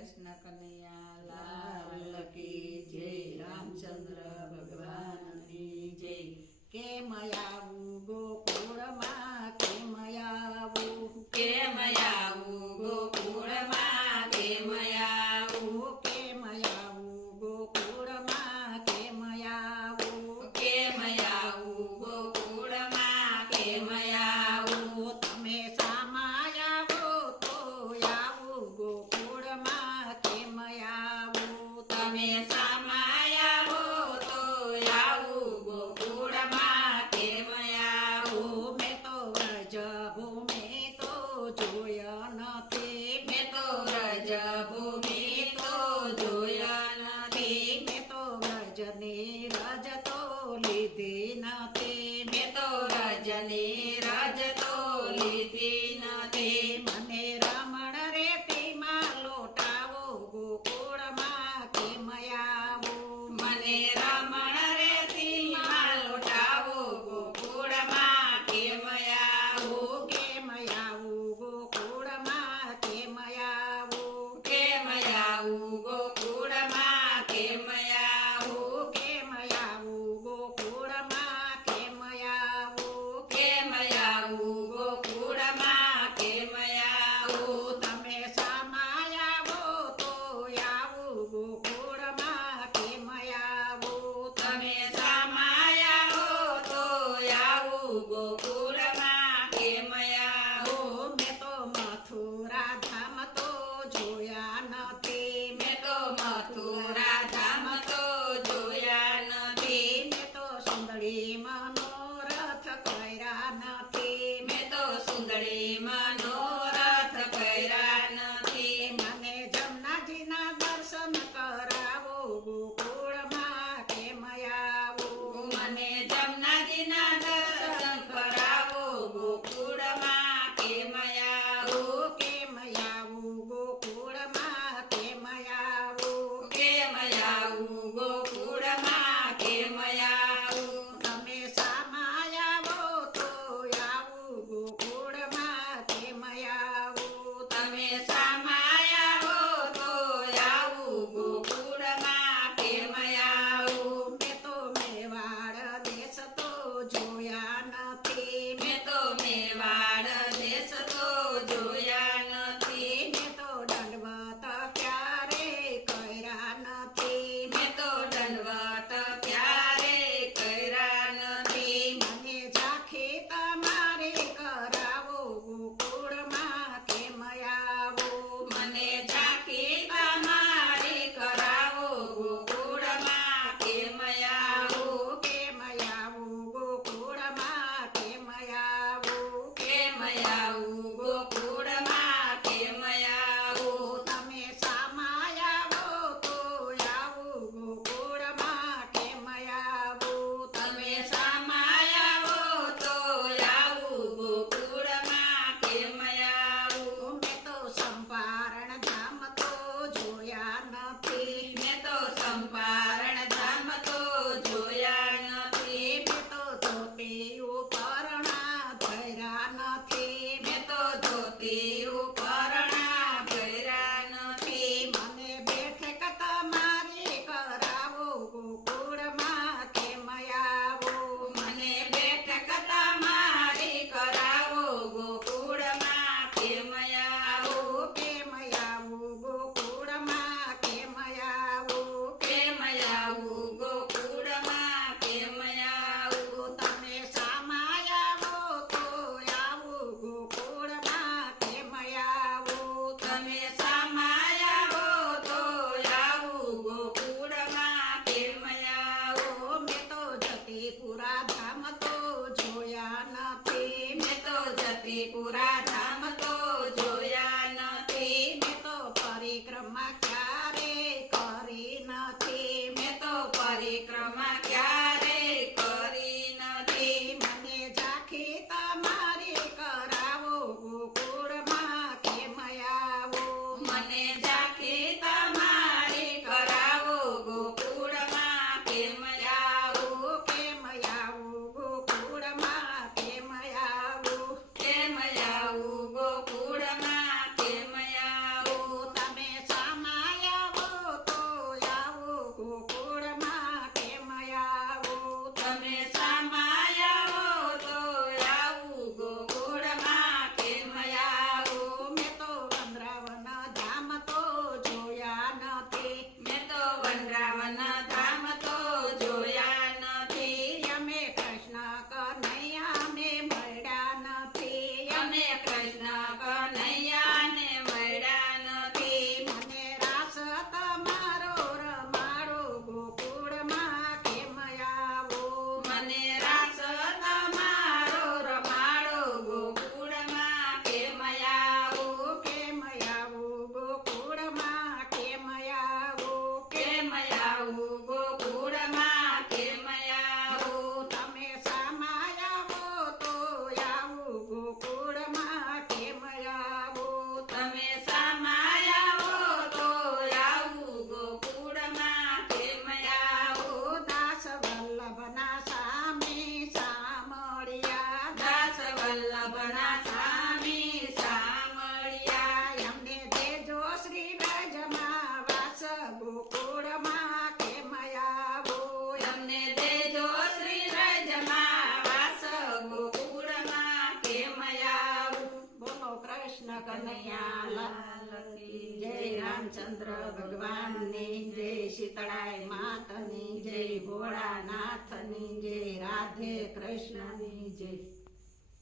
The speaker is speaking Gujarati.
કૃષ્ણ કનૈયા લાલ કી જય, રામચંદ્ર ભગવાનની જય. કેમ આવું ગોકુળમાં, કેમ આવું, કેમ આવું ગોકુળમાં, કેમ આવું, કેમ આવું ગોકુળમાં, કેમ આવું, કેમ આવું ગોકુળમાં, કેમ આવું. તમે સામા આવો તો આવું ગોકુળમાં, કેમ આવું, તમે સામા આવો તો આવું ગોકુળમાં, કેમ આવું. મેં તો વ્રજ ભૂમિ તો જોયા નથી, મેં તો વ્રજ ભૂમિ તો જોયા નથી, મેં તો વ્રજની રજ તો લીધી નથી, મેં તો રજની રજ તો લીધી નથી. મને રમણ રેતીમાં લોટાવો ગોકુળમાં, કેમ આવું, મને રમણ રેતીમાં લોટાવો ગોકુળમાં, કેમ આવું, કેમ આવું ગોકુળમાં, કેમ આવું, કેમ આવું ગોકુળમાં, કેમ આવું, કેમ આવું ગોકુળમાં, કેમ આવું, કેમ આવું ગોકુળમાં, કેમ આવું. તમે સામા આવો તો આવું ગોકુળમાં, કેમ આવું, તમે સામા આવો તો આવું ગોકુળમાં, કેમ આવું. મેં તો મથુરા ધામ તો જોયા નથી, મેં તો મથુરા ધામ તો જોયા નથી, મેં તો સુંદરી મનોરથ કર્યા નથી, મેં તો સુંદરી મનોરથ કર્યા નથી. મને જમનાજીના દર્શન કરાવો ગોકુળમાં, કેમ આવું, મને જમનાજીના દર્શન કરાવો ગોકુળમાં, કેમ આવું, કેમ આવું ગોકુળમાં, કેમ આવું, કેમ આવું ગોકુળમાં, કેમ આવું. તમે સામા આવો તો આવું ગોકુળમાં, કેમ આવું, તમે સામા આવો તો આવું ગોકુળમાં, કેમ આવું. મેં તો મેવાડ દેશ તો જોયા નથી, મેં તો મેવાડ દેશ તો જોયા નથી, મેં તો દંડવત ક્યારે કર્યા નથી, મેં તો દંડવત ક્યારે કર્યા નથી. મને ઝાંખી તમારે કરાવો ગોકુળમાં, કેમ આવું, મને ઝાંખી તમારી કરાવો ગોકુળમાં, કેમ આવું, કેમ આવું ગોકુળમાં, કેમ આવું, કેમ આવું ગોકુળમાં, કેમ આવું. તમે સામા આવો તો આવું ગોકુળમાં, કેમ આવું, તમે સામા આવો તો આવું ગોકુળમાં, કેમ આવું. મેં તો સંપારણ ધામ તો જોયા નથી, મેં તો સંપારણ ધામ તો જોયા નથી, મેં તો ધોતી ઉપરણા ધર્યા નથી, મેં તો ધોતી ઉપરણા પહેર્યા નથી. મને બેઠક તમારી કરાવો ગોકુળમાં, કેમ આવું, મને બેઠક તમારી કરાવો ગોકુળમાં, કેમ આવું, કેમ આવું ગોકુળમાં, કેમ આવું, કેમ આવું ગોકુળમાં, કેમ આવું. તમે સામા આવો તો આવું ગોકુળમાં, કેમ આવું, તમે સામા આવો તો આવું ગોકુળમાં, કેમ આવું. મેં તો જતીપુરા ધામ તો જોયા નથી, મેં તો જતીપુરા ધામ તો જોયા નથી, મેં તો પરિક્રમા ક્યારે કરી નથી, મેં તો પરિક્રમા ક્યારે કરી નથી. મને ઝાંખી તમારી કરાવો ગોકુળમાં, કેમ આવું, મને ઝાંખી તમારી કરાવો ગોકુળમાં, કેમ આવું, કેમ આવું ગોકુળમાં, કેમ આવું, કેમ આવું ગોકુળમાં, કેમ આવું. તમે સામા વલ્લભના સ્વામી સામળિયા એમને દેજો શ્રી બ્રજમાં વાસ ગોકુળમાં કેમ આવો તમને દેજો શ્રી વ્રજમાં વાસ ગોકુળમાં કેમ આવું બોલો કૃષ્ણ કનૈયા લાલ કી જય જય રામચંદ્ર ભગવાનની જય શીતળાઈ માતની જય ભોળાનાથની જય રાધે કૃષ્ણની જય